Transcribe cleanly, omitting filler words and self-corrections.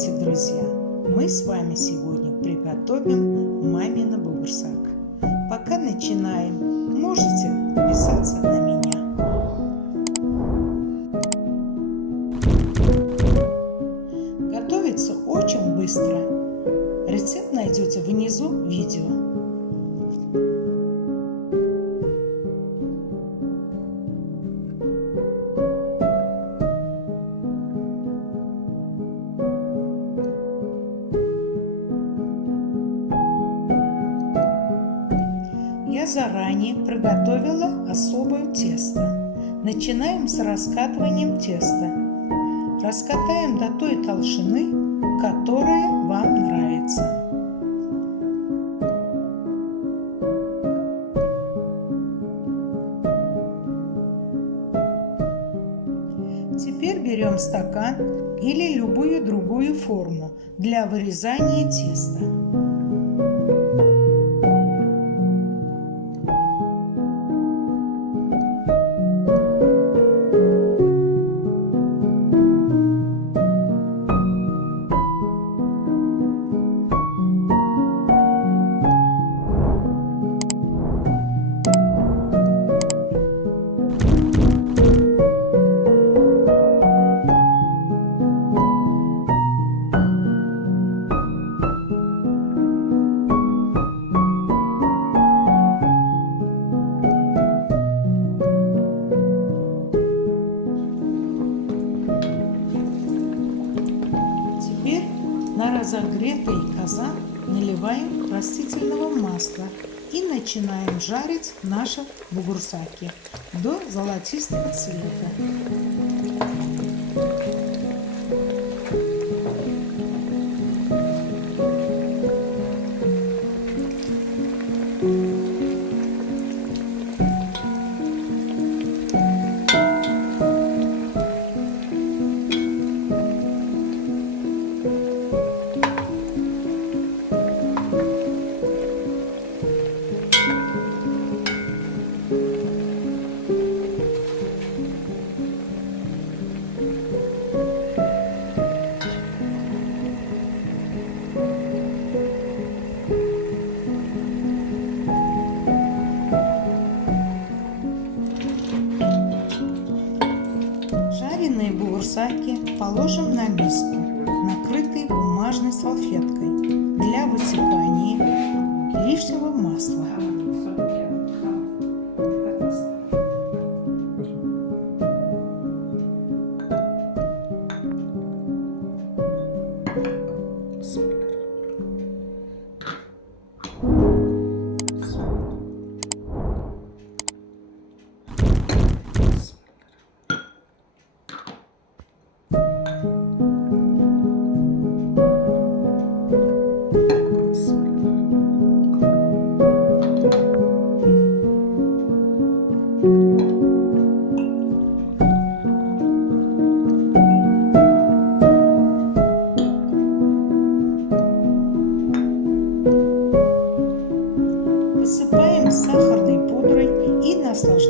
Здравствуйте, друзья! Мы с вами сегодня приготовим мамино бугурсак. Пока начинаем, можете подписаться на меня. Готовится очень быстро. Рецепт найдете внизу видео. Я заранее приготовила особое тесто. Начинаем с раскатыванием теста. Раскатаем до той толщины, которая вам нравится. Теперь берем стакан или любую другую форму для вырезания теста. На разогретый казан наливаем растительного масла и начинаем жарить наши бугурсаки до золотистого цвета. Жареные бугурсаки положим на миску, накрытой бумажной салфеткой для высыпания лишнего масла. Посыпаем сахарной пудрой и наслаждаемся